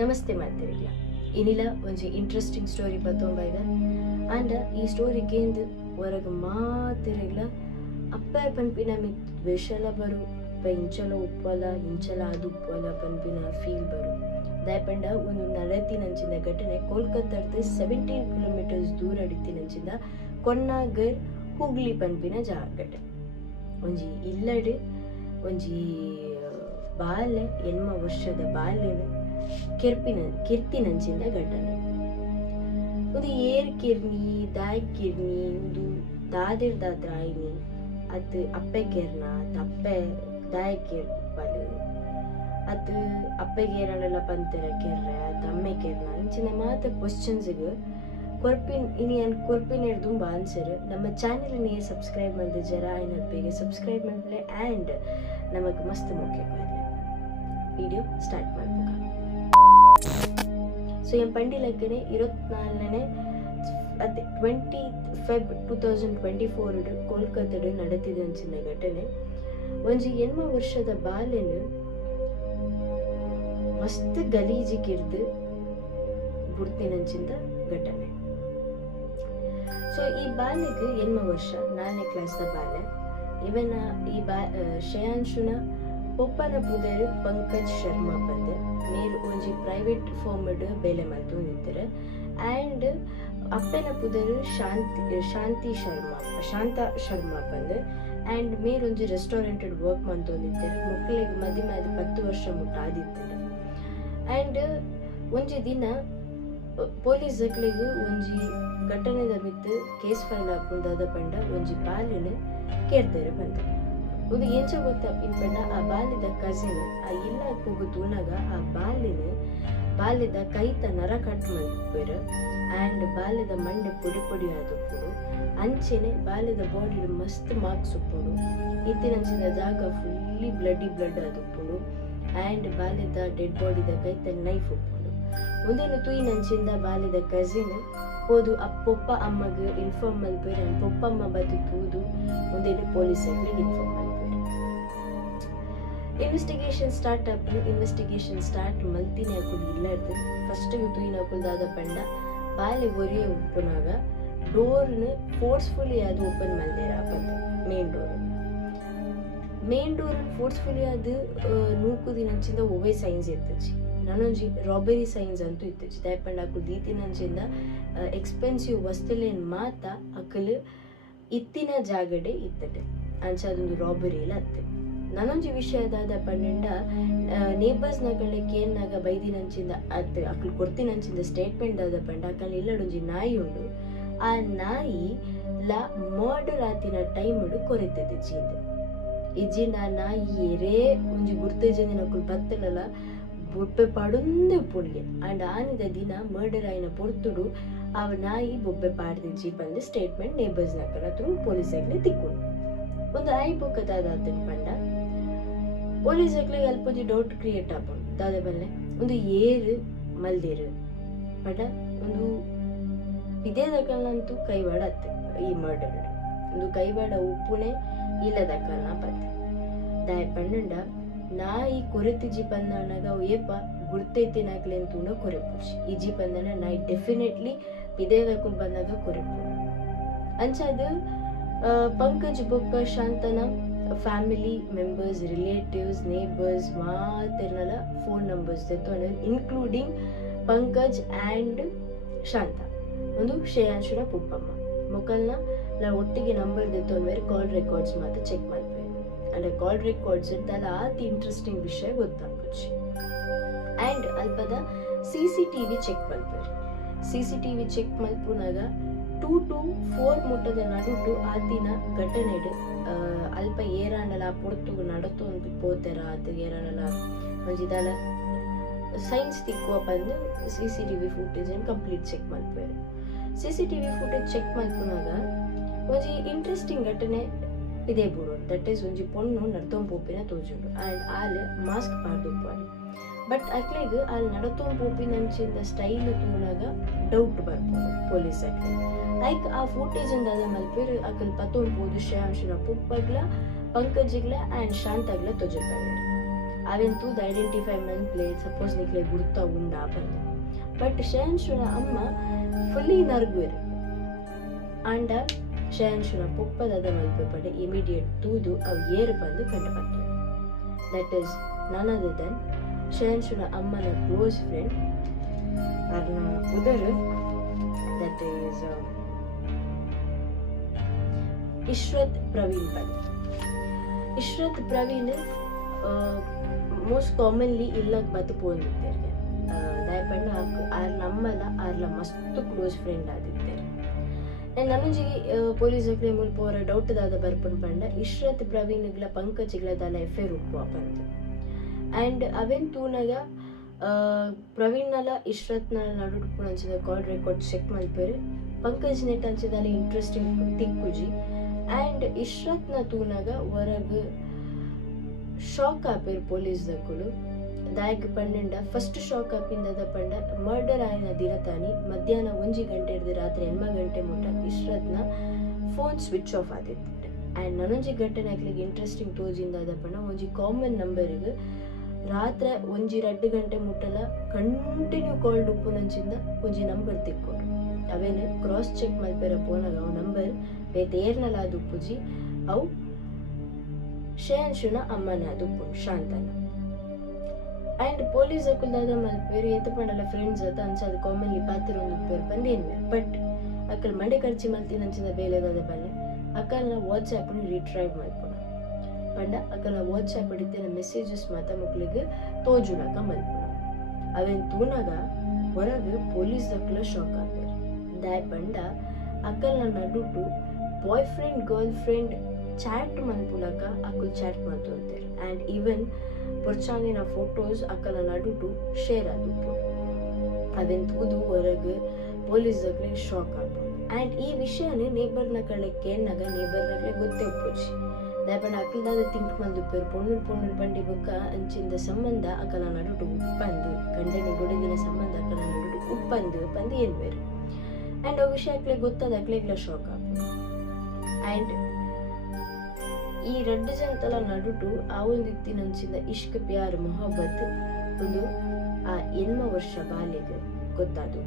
ನಮಸ್ತೆ ಮಾಡ್ತಿರಲಿಲ್ಲ ಇನ್ನಿಲ್ಲ ಒಂಜಿ ಇಂಟ್ರೆಸ್ಟಿಂಗ್ ಸ್ಟೋರಿ ಬತ್ತೊಂಬೈದ ಆಂಡ ಈ ಸ್ಟೋರಿ ಕೇಂದ್ರ ಹೊರಗೆ ಮಾತಿರಲಿಲ್ಲ ಅಪ್ಪ ಪನ್ಪಿನ ಮಿತ್ ವಿಷಲ ಬರು ಇಂಚಲ ಉಪ್ಪಲ ಇಂಚಲ ಅದು ಉಪ್ಪಲ ಪನ್ಪಿನ ಫೀಲ್ ಬರು ದಾಯಪಂಡ ಒಂದು ನಡತಿನಂಚಿನ ಘಟನೆ ಕೋಲ್ಕತ್ತಾದ 17 ಕಿಲೋಮೀಟರ್ಸ್ ದೂರ ಅಡಿತಿನಂಚಿಂದ ಕೊನ್ನಾಗರ್ ಹುಗ್ಲಿ ಪನ್ಪಿನ ಘಟನೆ ಒಂಜಿ ಇಲ್ಲಡ್ ಒಂಜಿ ಬಾಲೆ 8 ವರ್ಷದ ಬಾಲೆನ ಕಿರ್ತಿನಂಚಿಂದ ಘಟನೆ ಒಂದು ಏರ್ ಕಿರ್ನಿ ದಾಯ್ ಕಿರ್ನಿ ಒಂದು ದಾದಿರ್ ದಾದ್ರಾಯಿನಿ ಅದು ಅಪ್ಪೆ ಕೆರ್ನ ಅಪ್ಪೆ ದಾಯ್ ಕೆರ್ ಬಲು ಅದು ಅಪ್ಪೆ ಕೇರಳೆಲ್ಲ ಪಂತರ ಕೆರ್ರೆ ಅದು ಅಮ್ಮೆ ಕೆರ್ನ ಇಂಚಿನ ಮಾತ ಕ್ವಶನ್ಸ್ಗೆ ಕೊರ್ಪಿನ ತುಂಬ ಆನ್ಸರ್ ನಮ್ಮ ಚಾನೆಲ್ನೇ ಸಬ್ಸ್ಕ್ರೈಬ್ ಮಾಡಿದ ಜರ ಬೇಗ ಸಬ್ಸ್ಕ್ರೈಬ್ ಮಾಡಲೇ ಆ್ಯಂಡ್ ನಮಗೆ ಮಸ್ತ್ ಮುಖ್ಯ ವಿಡಿಯೋ ಸ್ಟಾರ್ಟ್ ಮಾಡ್ಬೇಕು ಸೊ ಎನ್ ಪಂಡಿಲಕ್ಕನೆ 24ನೇ 20 ಫೆಬ್ 2024 ಕೋಲ್ಕತ್ತಾದ ನಡೆತಿದಂಚಿನ ಘಟನೆ ಒಂಜಿ 8 ವರ್ಷದ ಬಾಲೆನು ಮಸ್ತ್ ಗಲೀಜಿಗಿರ್ದು ಬುಡ್ತಿನಂಚಿಂದ ಘಟನೆ. ಸೊ ಈ ಬಾಲೆಗೆ 8 ವರ್ಷ 4ನೇ ಕ್ಲಾಸ್ದ ಬಾಲೆ ಇವನ ಈ ಶ್ರೇಯಾಂಶುನ ಒಪ್ಪನ ಪುದರ್ ಪಂಕಜ್ ಶರ್ಮಾ ಬಂದು ಮೇರು ಒಂಜಿ ಪ್ರೈವೇಟ್ ಫರ್ಮ್ಡ್ ಬೆಲೆ ಮಲ್ತು ನಿಂತಿರು ಆ್ಯಂಡ್ ಅಪ್ಪನ ಪುದರ್ ಶಾಂತ ಶರ್ಮಾ ಬಂದು ಆ್ಯಂಡ್ ಮೇರು ಒಂಜಿ ರೆಸ್ಟೋರೆಂಟೆಡ್ ವರ್ಕ್ ಮಂತು ನಿಂತಿರು ಮಕ್ಕಳಿಗೆ ಮದುವೆ 10 ವರ್ಷ ಮುಟ್ಟ ಆದಿತ್ತಿರು ಆ್ಯಂಡ್ ಒಂಜಿ ದಿನ ಪೊಲೀಸ್ಗಳಿಗೆ ಒಂಜಿ ಘಟನೆದ ಮಿತ್ತು ಕೇಸ್ ಫೈಲ್ ಹಾಕೊಂಡಾದ ಪಂಡ ಒಂಜಿ ಬಾಲಿನ ಕೇರ್ತಾರೆ ಬಂದ ಒಂದು ಎಂಚ ಗೊತ್ತಪ್ಪಿನ ಪಂಡ ಆ ಬಾಲ್ಯದ ಕಸಿನ್ ಆ ಇಲ್ಲ ಹೋಗುತ್ತೂನಾಗ ಆ ಬಾಲ್ಯದ ಕೈತ ನರ ಕಟ್ ಮಾಡಿದ್ರು ಆ್ಯಂಡ್ ಬಾಲ್ಯದ ಮಂಡೆ ಪುಡಿ ಆದಪ್ಪುಡು ಅಂಚೆನೆ ಬಾಲ್ಯದ ಬಾಡಿ ಮಸ್ತ್ ಮಾರ್ಕ್ಸ್ ಉಪ್ಪುಡು ಇತ್ತಿನಂಚಿನ ಜಾಗ ಫುಲ್ಲಿ ಬ್ಲಡ್ ಆದಪ್ಪುಡು ಆ್ಯಂಡ್ ಬಾಲ್ಯದ ಡೆಡ್ ಬಾಡಿದ ಕೈತ ನೈಫ್ ಉಪ್ಪುಡು ಒಂದೇನು ತುಯಿನಂಚಿಂದ ಬಾಲ್ಯದ ಕಸಿನ್ ಹೋದು ಪೊಪ್ಪ ಅಮ್ಮಗೆ ಇನ್ಫಾರ್ಮ್ ಮಲ್ಪೇರು ಆ್ಯಂಡ್ ಪೊಪ್ಪಮ್ಮ ಬದು ತೂದು ಒಂದೇನು ಪೊಲೀಸರಿಗೆ ಇನ್ಫಾರ್ಮ್ ಮಲ್ಪೇರು ಇನ್ವೆಸ್ಟಿಗೇಷನ್ ಸ್ಟಾರ್ಟ್ ಮಲ್ತಿನ ಹಾಕುದು ಇಲ್ಲದ್ದು ಫಸ್ಟ್ ತುಯಿನ ಹಾಕುದಾದ ಪಂಡ ಬಾಲೆ ಒರಿಯ ಉಪ್ಪುನಾಗ ಡೋರ್ನ ಫೋರ್ಸ್ಫುಲಿ ಅದು ಓಪನ್ ಮಲ್ದೇರ ಬಂದು ಮೇನ್ ಡೋರ್ ಫೋರ್ಸ್ಫುಲಿ ಅದು ನೂಕುದಿನಂಚಿಂದ ಒವೆ ಸೈನ್ಸ್ ಇರ್ತಚಿ ನಾನೊಂಜಿ ರಾಬರಿ ಸೈನ್ಸ್ ಅಂತೂ ಇತ್ತಚಿ ದಯಪಂಡ ಅಕ್ಕಳು ದೀತಿನಂಚಿಂದ ಎಕ್ಸ್ಪೆನ್ಸಿವ್ ವಸ್ತುಲೇನು ಮಾತ ಅಕ್ಕಲು ಇತ್ತಿನ ಜಾಗಡೆ ಇತ್ತಡೆ ಅಂಚ ಅದೊಂದು ರಾಬರಿ ಎಲ್ಲ ಅತ್ತೆ ನಾನೊಂಜಿ ವಿಷಯದಾದ ಪಂಡ ನೇಬರ್ಸ್ ನಗಳೆ ಕೇನ್ನಾಗ ಬೈದಿನಂಚಿಂದ ಅತ್ತೆ ಅಕ್ಕಳು ಕೊಡ್ತಿನಂಚಿಂದ ಸ್ಟೇಟ್ಮೆಂಟ್ ಆದ ಪಂಡ ಅಕ್ಕಲ್ಲಿ ಇಲ್ಲಡೊಂಜಿ ನಾಯಿ ಉಂಡು ಆ ನಾಯಿ ಮರ್ಡರ್ ಆತಿನ ಟೈಮ್ ಕೊರೆತದೆ ಚೀಂದೆ ಇಜ್ಜಿಂದ ಆ ನಾಯಿ ಏರೇ ಒಂಜಿ ಗುರ್ತೇಜಂದಿನ ಅಕ್ಕಳು ಬತ್ತಲಲ್ಲ ಬೊಬ್ಬೆ ಪಾಡೊಂದೇ ಪುಣ್ಗೆ ಅಂಡ್ ಆನಿದ ದಿನ ಮರ್ಡರ್ ಆಯ್ನ ಪೊರ್ತುಡು ಆ ನಾಯಿ ಬೊಬ್ಬೆ ಪಾಡ್ದಿಜ್ಜಿ ಬಂದು ಸ್ಟೇಟ್ಮೆಂಟ್ ನೇಬರ್ಸ್ ನಕಲ ಥ್ರೂ ಪೊಲೀಸಾಗ್ಲಿ ತಿಕ್ಕೊಂಡು ಒಂದು ಆಯ್ ಬೊಕ್ಕದಾದ ಪಂಡ ಪೊಲೀಸಾಗ್ಲಿ ಅಲ್ಪೊಂಜಿ ಡೌಟ್ ಕ್ರಿಯೇಟ್ ಆಪುಂಡು ದಾದ ಬಲ್ಲೆ ಒಂದು ಏರು ಮಲ್ದೇರು ಬಟ್ ಒಂದು ಇದೇದಕ್ಕಲ್ಲಂತೂ ಕೈವಾಡ ಅತ್ತೆ ಈ ಮರ್ಡರ್ ಒಂದು ಕೈವಾಡ ಉಪ್ಪುನೆ ಇಲ್ಲದಕ್ಕಲ್ಲ ಪತ್ತೆ ದಾಯ ಪಂಡ ನಾಯಿ ಕೊರೆತಿಜಿ ಪಂದನಾಗ ಅವು ಏಪ ಗುರ್ತೈತಿನಾಗ್ಲಿ ಅಂತೂ ಕೊರೆಪುಜಿ ಇಜಿ ಪಂದನ ನಾಯಿ ಡೆಫಿನೆಟ್ಲಿ ಪಿದೇದಕ್ಕೂ ಬಂದಾಗ ಕೊರೆಪು ಅಂಚದು ಪಂಕಜ್ ಬೊಕ್ಕ ಶಾಂತನ ಫ್ಯಾಮಿಲಿ ಮೆಂಬರ್ಸ್ ರಿಲೇಟಿವ್ಸ್ ನೇಬರ್ಸ್ ಮಾತೆಲ್ಲ ಫೋನ್ ನಂಬರ್ಸ್ ತೆತ್ತೊಂಡು ಇನ್ಕ್ಲೂಡಿಂಗ್ ಪಂಕಜ್ ಆ್ಯಂಡ್ ಶಾಂತ ಒಂದು ಶ್ರೇಯಾಂಶುನ ಪುಪ್ಪಮ್ಮ ಮೊಕಲ್ನ ಒಟ್ಟಿಗೆ ನಂಬರ್ ತೆತ್ತೊಂದು ಕಾಲ್ ರೆಕಾರ್ಡ್ಸ್ ಮಾತ್ರ ಚೆಕ್ ಮಾಡ್ಬೇಕು ಅಂದ್ರೆ ಕಾಲ್ ರೆಕಾರ್ಡ್ಸ್ ಇರ್ತಲ್ಲ ಆತಿ ಇಂಟ್ರೆಸ್ಟಿಂಗ್ ವಿಷಯ ಗೊತ್ತಾಗ್ಬಿಡ್ಸಿ ಆ್ಯಂಡ್ ಅಲ್ಪದ CCTV ಚೆಕ್ ಮಲ್ಪೇರಿ CCTV ಚೆಕ್ ಮಲ್ಪುನಾಗ 2 to 4 ಮುಟ್ಟದ ನಡುಟು ಆತಿನ ಘಟನೆಡ್ ಅಲ್ಪ ಏರಾಂಡಲ ಪೊರ್ತು ನಡತು ಅಂತ ಪೋತೆರ ಆತ ಏರಾಂಡಲ ಮಂಜಿದಾಲ ಸೈನ್ಸ್ ತಿಕ್ಕುವ ಬಂದು CCTV ಫುಟೇಜ್ ಕಂಪ್ಲೀಟ್ ಚೆಕ್ ಮಲ್ಪೇರಿ CCTV ಫುಟೇಜ್ ಚೆಕ್ ಮಲ್ಪುನಾಗ ಒಂಜಿ ಇಂಟ್ರೆಸ್ಟಿಂಗ್ ಘಟನೆ ಇದೇ ಬುಡು ದಟ್ ಈಸ್ ಒಂಜಿ ಪೊಣ್ಣು ನಡ್ತೊಂಪೋಪಿನ ತೋಜುಂಡು ಆ್ಯಂಡ್ ಆಲ್ ಮಾಸ್ಕ್ ಪಾಡ್ದುಪ್ಪಾಡಿ ಬಟ್ ಅಕ್ಲೆಗ್ ಅಲ್ಲಿ ನಡತೊಂಪೋಪಿನಂಚಿಂದ ಸ್ಟೈಲ್ ತೂನಾಗ ಡೌಟ್ ಬರ್ಬೋದು ಪೊಲೀಸಕ್ಕೆ ಲೈಕ್ ಆ ಫುಟೇಜ್ ಅಂದಾದ ಮಲ್ಪೇರು ಅಕಲ್ ಪತ್ತೊಂಪೋದು ಶ್ರೇಯಾಂಶನ ಪುಪ್ಪಗ್ಲ ಪಂಕಜ್ಗ್ಲ ಆ್ಯಂಡ್ ಶಾಂತಗ್ಲ ತೊಜಲ್ಪಂಡ ಅವೆನ್ ತೂದು ಐಡೆಂಟಿಫೈ ಮನ್ಪ್ಲೆ ಸಪೋಸ್ ನಿಕ್ಲೆ ಗುರ್ತ ಉಂಡಾ ಬಂದು ಬಟ್ ಶಹನ್ಶುನ ಅಮ್ಮ ಫುಲ್ಲಿ ನರ್ಗುವೆರು ಆಂಡ ಶಹನ್ಶುನ ಪೊಪ್ಪದ ಮಲ್ಪೆ ಪಡೆ ಇಮಿಡಿಯೇಟ್ ತೂದು ಅವು ಏರು ಬಂದು ಕಂಡುಪಟ್ಟು that is none other than ಶಹನ್ಶುನ ಅಮ್ಮನ ಕ್ಲೋಸ್ ಫ್ರೆಂಡ್ ಅರ್ನ ಉದರ್ ದಟ್ ಈಸ್ ಇಶ್ರತ್ ಪ್ರವೀಣ್ ಬಂದು ಇಶ್ರತ್ ಪ್ರವೀಣ್ ಮೋಸ್ಟ್ ಕಾಮನ್ಲಿ ಇಲ್ಲಕ್ಕೆ ಬತ್ತು ಪೋಂದಿದ್ದೇವೆ ದಯಪಂಡ ಆರ್ ನಮ್ಮಲ್ಲ ಆರ್ಲ ಮಸ್ತ್ ಕ್ಲೋಸ್ ಫ್ರೆಂಡ್ ಆದಿದ್ದೇವೆ ನನಜಿಗೆ ಪೊಲೀಸ್ ಅಕ್ಲೆ ಮುಲ್ಪ ಅವರ ಡೌಟ್ ದಾದ ಬರ್ಪುನ್ ಪಂಡ ಇಶ್ರತ್ ಪ್ರವೀಣ್ಗಳ ಪಂಕಜ್ಗಳ ದಾಲ ಎಫ್ಐಆರ್ ಉಪ್ಪು ಬಂತು ಆ್ಯಂಡ್ ಅವೆನ್ ತೂನಗ ಪ್ರವೀಣ್ನಲ ಇಶ್ರತ್ನ ನಡುಪುನ ಅಂಚಿದ ಕಾಲ್ ರೆಕಾರ್ಡ್ ಚೆಕ್ ಮಲ್ಪೇರು ಪಂಕಜ್ ನೆಟ್ ಅಂಚಿದಾಲ ಇಂಟ್ರೆಸ್ಟಿಂಗ್ ತಿಕ್ಕುಜಿ ಆ್ಯಂಡ್ ಇಶ್ರತ್ನ ತೂನಗ ಹೊರಗೆ ಶಾಕ್ ಆಪೇರು ಪೊಲೀಸ್ ದಕ್ಕಳು ದಾಯಕ ಪಂಡ ಫಸ್ಟ್ ಶಾಕ್ ಆಪಿಂದ ಪಂಡ ಮರ್ಡರ್ ಆಯ್ನ ದಿನತಾನಿ ಮಧ್ಯಾಹ್ನ 1 ಗಂಟೆ ಹಿಡಿದು ರಾತ್ರಿ 8 ಗಂಟೆ ಮುಟ್ಟ ಇಶ್ರತ್ನ ಫೋನ್ ಸ್ವಿಚ್ ಆಫ್ ಆದಿತ್ತು ಆ್ಯಂಡ್ ನನೊಂಜಿ ಘಟನೆ ಆಗ್ಲಿಕ್ಕೆ ಇಂಟ್ರೆಸ್ಟಿಂಗ್ ತೋಜಿಂದ ಪಂಡ ಒಂಜಿ ಕಾಮನ್ ನಂಬರಿಗೆ ರಾತ್ರಿ 1-2 ಗಂಟೆ ಮುಟ್ಟಲ ಕಂಟಿನ್ಯೂ ಕಾಲ್ಡ್ ಉಪ್ಪುನಂಚಿಂದ ಒಂಜಿ ನಂಬರ್ ತಿಕ್ಕೊಂಡು ಅವೇನು ಕ್ರಾಸ್ ಚೆಕ್ ಮಲ್ಪೇರ ಪೋನಾಗ ಅವು ನಂಬರ್ ಬೇತೆ ಏರ್ನಲ್ಲ ಅದು ಉಪ್ಪುಜಿ ಅವು ಶಹನ್ಶುನ ಅಮ್ಮನ ಅದು ಶಾಂತನ ಆ್ಯಂಡ್ ಪೊಲೀಸ್ ಅಕ್ಕಲ್ದಾದ ಮಲ್ಪೇರು ಏತ ಪಂಡಲ ಫ್ರೆಂಡ್ಸ್ ಅದ ಅಂಚದು ಕಾಮನ್ಲಿ ಪಾತ್ರ ಒಂದು ಉಪ್ಪೇರು ಬಂದೇನ್ವೆ ಬಟ್ ಅಕ್ಕಲ್ ಮಂಡೆ ಖರ್ಚಿ ಮಲ್ತಿನ ಅಂಚಿನ ಬೇಲೆದಾದ ಬಲ್ಲೆ ಅಕ್ಕಲ್ನ ವಾಟ್ಸ್ಆ್ಯಪ್ನ ರಿಟ್ರೈವ್ ಮಲ್ಪುಣ ಪಂಡ ಅಕ್ಕಲ್ನ ವಾಟ್ಸ್ಆ್ಯಪ್ ಹಿಡಿತಿನ ಮೆಸೇಜಸ್ ಮಾತ ಮಕ್ಳಿಗೆ ತೋಜುಲಕ ಮಲ್ಪುಣ ಅವೇನ್ ತೂನಾಗ ಹೊರಗೆ ಪೊಲೀಸ್ ಅಕ್ಕಲ ಶಾಕ್ ಆಗ್ತಾರೆ ದಾಯ್ ಪಂಡ ಅಕ್ಕಲ್ನ ನಡುಟು boyfriend girlfriend chat ಮಲ್ಪುಲಕ ಅಕ್ಕಲ್ ಚಾಟ್ ಮಾಡ್ತಂತಾರೆ ಆ್ಯಂಡ್ ಈವನ್ ಪೊರ್ಚಾಂಗಿನ ಫೋಟೋಸ್ ಅಕ್ಕಲ ನಡುಟು ಶೇರ್ ಆದವು ಅವೆನ್ ತೂದು ಹೊರಗೆ ಪೊಲೀಸ್ ಅಕ್ಲಿಗೆ ಶಾಕ್ ಆಪು ಆ್ಯಂಡ್ ಈ ವಿಷಯನೇ ನೇಬರ್ನ ಕಡೆ ಕೇಳಿನಾಗ ನೇಬರ್ನಕ್ಲೆ ಗೊತ್ತೇ ಒಪ್ಪುಜಿ ದಾಯಪಂಡ ಅಕ್ಕಲ್ದಾದ ತಿಂಕ್ ಮಲ್ದುಪ್ಪೇರು ಪೊಣ್ಣು ಬಂಡಿ ಬೊಕ್ಕ ಅಂಚಿಂದ ಸಂಬಂಧ ಅಕ್ಕಲ ನಡುಟು ಉಪ್ಪಂದು ಗಂಡನಿ ಗುಡುಗಿನ ಸಂಬಂಧ ಅಕ್ಕಲ ನಡುಟು ಉಪ್ಪಂದು ಏನ್ಬೇರು ಆ್ಯಂಡ್ ಆ ವಿಷಯ ಅಕ್ಲೆ ಗೊತ್ತಾದ ಅಕ್ಲೆಗ್ಲ ಶಾಕ್ ಆಪು ಆ್ಯಂಡ್ ಈ 2 ಜನತಲ ನಡುಟು ಆ ಒಂದು ಇತ್ತಿನಂಚಿಂದ ಇಷ್ಕ್ ಪ್ಯಾರ್ ಮೊಹಬ್ಬತ್ ಒಂದು ಆ 8 ವರ್ಷ ಬಾಲ್ಯಗೆ ಗೊತ್ತಾದು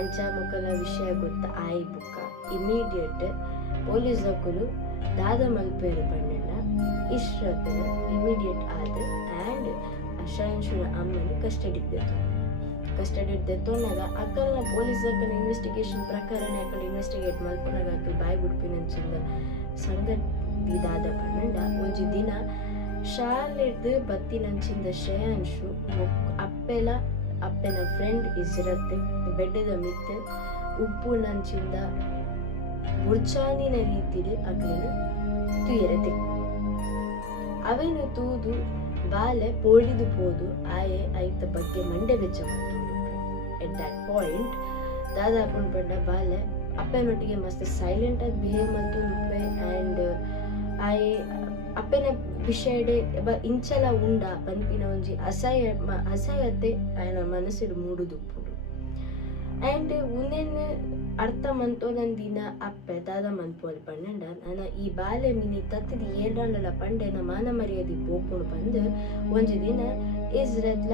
ಅಂಚ ಮುಖಲ ವಿಷಯ ಗೊತ್ತ ಆಯಿ ಬುಕ್ಕ ಇಮಿಡಿಯೇಟ್ ಪೊಲೀಸ್ ಅಕ್ಕಲು ದಾದ ಮಲ್ಪೇರು ಪಂಡನ ಇಶ್ರತ್ನ ಇಮಿಡಿಯೇಟ್ ಆದ ಆ್ಯಂಡ್ ಶಹನ್ಶುನ ಅಮ್ಮನ ಕಸ್ಟಡಿ ತೆತ್ತೋನಾಗ ಅಕ್ಕಲ್ನ ಪೊಲೀಸ್ ಅಕ್ಕನ ಇನ್ವೆಸ್ಟಿಗೇಷನ್ ಪ್ರಕಾರನೇ ಅಕ್ಕಲ್ ಇನ್ವೆಸ್ಟಿಗೇಟ್ ಮಲ್ಪನಾಗ ಅಕ್ಕಲ್ ಬಾಯಿ ಗುಡ್ಪಿನಂಚಿಂದ ಸಂಗತಿದಾದ ಪಂಡ ಒಂಜಿ ದಿನ ಶಾಲೆಡ್ದು ಬತ್ತಿನಂಚಿಂದ ಶಹನ್ಶು ಅಪ್ಪೆನ ಫ್ರೆಂಡ್ ಇಜ್ರತ್ ಬೆಡ್ಡದ ಮಿತ್ ಉಪ್ಪು ನಂಚಿಂದ ಬುರ್ಚಾಂದಿನ ರೀತಿಲಿ ಅಕ್ಕಲಿನ ತುಯರೆ ತೆಕ್ಕು ಅವೇನು ತೂದು ಬಾಲೆ ಪೋಡಿದು ಪೋದು ಆಯೆ ಐತ ಬಗ್ಗೆ ಮಂಡೆ ಬೆಚ್ಚ ಮಾಡ್ತು ಎಟ್ ದಟ್ ಪಾಯಿಂಟ್ ದಾದ ಹಾಕೊಂಡು ಪಂಡ ಬಾಲೆ ಅಪ್ಪನೊಟ್ಟಿಗೆ ಮಸ್ತ್ ಸೈಲೆಂಟ್ ಆಗಿ ಬಿಹೇವ್ ಮಾಡ್ತುಂಡುಪ್ಪೆ ಆ್ಯಂಡ್ ಆಯೆ ಅಪ್ಪನ ವಿಷಯಡೆ ಇಂಚಲ ಉಂಡ ಪನ್ಪಿನ ಒಂಜಿ ಅಸಹ್ಯತೆ ಆಯನ ಮನಸ್ಸಿಡು ಮೂಡುದುಪ್ಪುಡು ಆ್ಯಂಡ್ ಉಂದೆನ್ ಅರ್ಥ ಮಂತೋನಂದಿನ ಅಪ್ಪೆ ದಾದ ಮನ್ಪೋಲ್ ಪಂಡ ನನ್ನ ಈ ಬಾಲೆ ಮಿನಿ ತತ್ತಿದ ಏಡಾಂಡಲ ಪಂಡೆನ ಮಾನ ಮರ್ಯಾದೆ ಪೋಪುಡು ಬಂದು ಒಂಜಿ ದಿನ ಇಜ್ರತ್ಲ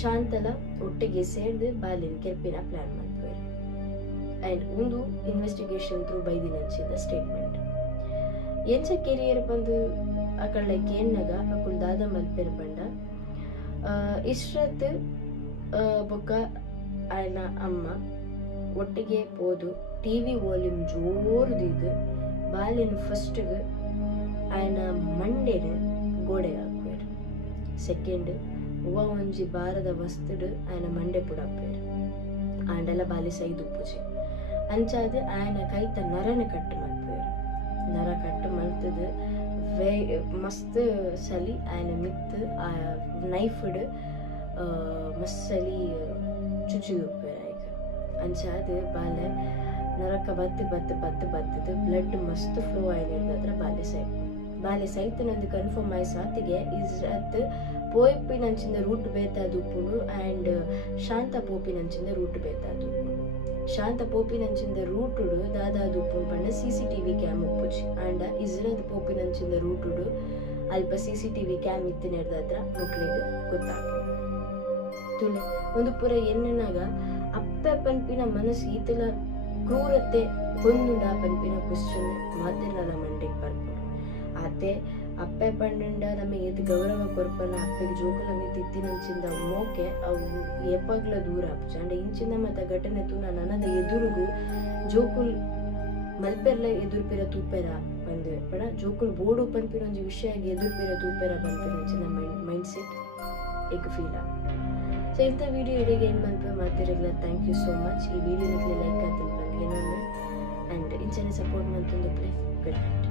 ಶಾಂತಲ ಒಟ್ಟಿಗೆ ಸೇರ್ದು ಬಾಲಿನ ಕೆರ್ಪಿನ ಪ್ಲಾನ್ ಮಾಡ್ತಾರೆ ಆ್ಯಂಡ್ ಒಂದು ಇನ್ವೆಸ್ಟಿಗೇಷನ್ ಥ್ರೂ ಬೈದಿನಂಚಿದ ಸ್ಟೇಟ್ಮೆಂಟ್ ಎಂಚ ಕೆರಿಯರ್ ಬಂದು ಅಕಳ್ಳ ಕೇನ್ನಾಗ ಅಕುಲ್ ದಾದ ಮಲ್ಪೇರ್ ಪಂಡ ಇಶ್ರತ್ ಬೊಕ್ಕ ಆಯ್ನ ಅಮ್ಮ ಒಟ್ಟಿಗೆ ಪೋದು ಟಿವಿ ವಾಲ್ಯೂಮ್ ಜೋರ್ದಿದ್ದು ಬಾಲಿನ ಫಸ್ಟ್ಗೆ ಆಯ್ನ ಮಂಡೆನ ಗೋಡೆಗೆ ಹಾಕ್ಬೇರು ಸೆಕೆಂಡ್ ಹೂವ ಒಂಜಿ ಬಾರದ ವಸ್ತುಡು ಆಯ್ನ ಮಂಡೆ ಪುಡಾಪೇರು ಆಂಡೆಲ್ಲ ಬಾಲಿ ಸೈದು ಪೂಜೆ ಅಂಚಾದ ಆಯ್ನ ಕೈತ ನರನ ಕಟ್ಟು ಮಲ್ಪೇರು ನರ ಕಟ್ಟು ಮಲ್ತದು ಮಸ್ತ್ ಸಲಿ ಆಯ್ನ ಮಿತ್ತು ಆ ನೈಫ್ಡ್ ಮಸ್ತ್ ಸಲಿ ಚುಚಿದುಪ್ಪೇರು ಆಯ್ಕ ಅಂಚಾದ ಬಾಲೆ ನರಕ ಬತ್ತದು ಬ್ಲಡ್ ಮಸ್ತ್ ಫ್ಲೋ ಆಯ್ನಿಡ್ದತ್ರ ಬಾಲೆ ಸೈತನಂದು ಕನ್ಫರ್ಮ್ ಆಯ್ ಸಾತಿಗೆ ಇಜ್ರತ್ ಪೋಯ್ಪಿನಂಚಿಂದ ರೂಟ್ ಬೇತಾದು ಉಪ್ಪುಡು ಆ್ಯಂಡ್ ಶಾಂತ ಪೋಪಿನಂಚಿಂದ ರೂಟ್ ಬೇತಾದು ಶಾಂತ ಪೋಪಿನಂಚಿಂದ ರೂಟುಡು ದಾದಾದು ಉಪ್ಪು ಪಂಡ CCTV ಕ್ಯಾಮ್ ಉಪ್ಪುಜಿ ಆಂಡ ಇಜ್ರದ್ ಪೋಪಿನಂಚಿಂದ ರೂಟುಡು ಅಲ್ಪ CCTV ಕ್ಯಾಮ್ ಇತ್ತಿನೆರ್ದ ಹತ್ರ ಮಕ್ಳಿಗೆ ಗೊತ್ತಾಗ್ತದೆ ತುಲೆ ಒಂದು ಪೂರ ಎನ್ನನಾಗ ಅಪ್ಪೆ ಪನ್ಪಿನ ಮನಸ್ಸು ಈತಲ ಕ್ರೂರತೆ ಹೊಂದುಂಡ ಪನ್ಪಿನ ಕ್ವಶನ್ ಮಾತಿರಲ್ಲ ಮಂಡಿಗೆ ಬರ್ಬೋದು ಆತೆ ಅಪ್ಪೆ ಪಂಡ ನಮಗೆ ಏತ್ ಗೌರವ ಕೊರ್ಪನ ಅಪ್ಪೆಗೆ ಜೋಕುಲ ಮೀತಿ ಇತ್ತಿನಂಚಿಂದ ಮೋಕೆ ಅವು ಎಪ್ಪಾಗ್ಲ ದೂರ ಆಪುಜಿ ಅಂಡ ಇಂಚಿಂದ ಮತ್ತೆ ಘಟನೆ ತೂನ ನನದ ಎದುರುಗು ಜೋಕುಲ್ ಮಲ್ಪೆರ್ಲ ಎದುರ್ಪಿರ ತೂಪೆರ ಬಂದಿವೆ ಪಡ ಜೋಕುಲ್ ಬೋಡು ಪನ್ಪಿನ ಒಂಜಿ ವಿಷಯ ಎದುರ್ಪಿರ ತೂಪೆರ ಪನ್ಪಿನ ಮೈಂಡ್ ಸೆಟ್ ಎಗ್ ಫೀಲ್ ಆ ಸೊ ಇಂಥ ವಿಡಿಯೋ ಇಡೆಗೆ ಏನು ಮಲ್ಪೆ ಮಾಡ್ತಿರಲಿಲ್ಲ ಥ್ಯಾಂಕ್ ಯು ಸೋ ಮಚ್ ಈ ವಿಡಿಯೋ ನಿಕ್ಲೆ ಲೈಕ್ ಆಗ್ತೀನಿ ಬಂದು ಏನೋ ಆ್ಯಂಡ್ ಇಂಚನೆ ಸಪೋರ್ಟ್ ಮಾಡ್ತಂದು ಪ್ಲೇ ಗುಡ್ ನೈಟ್.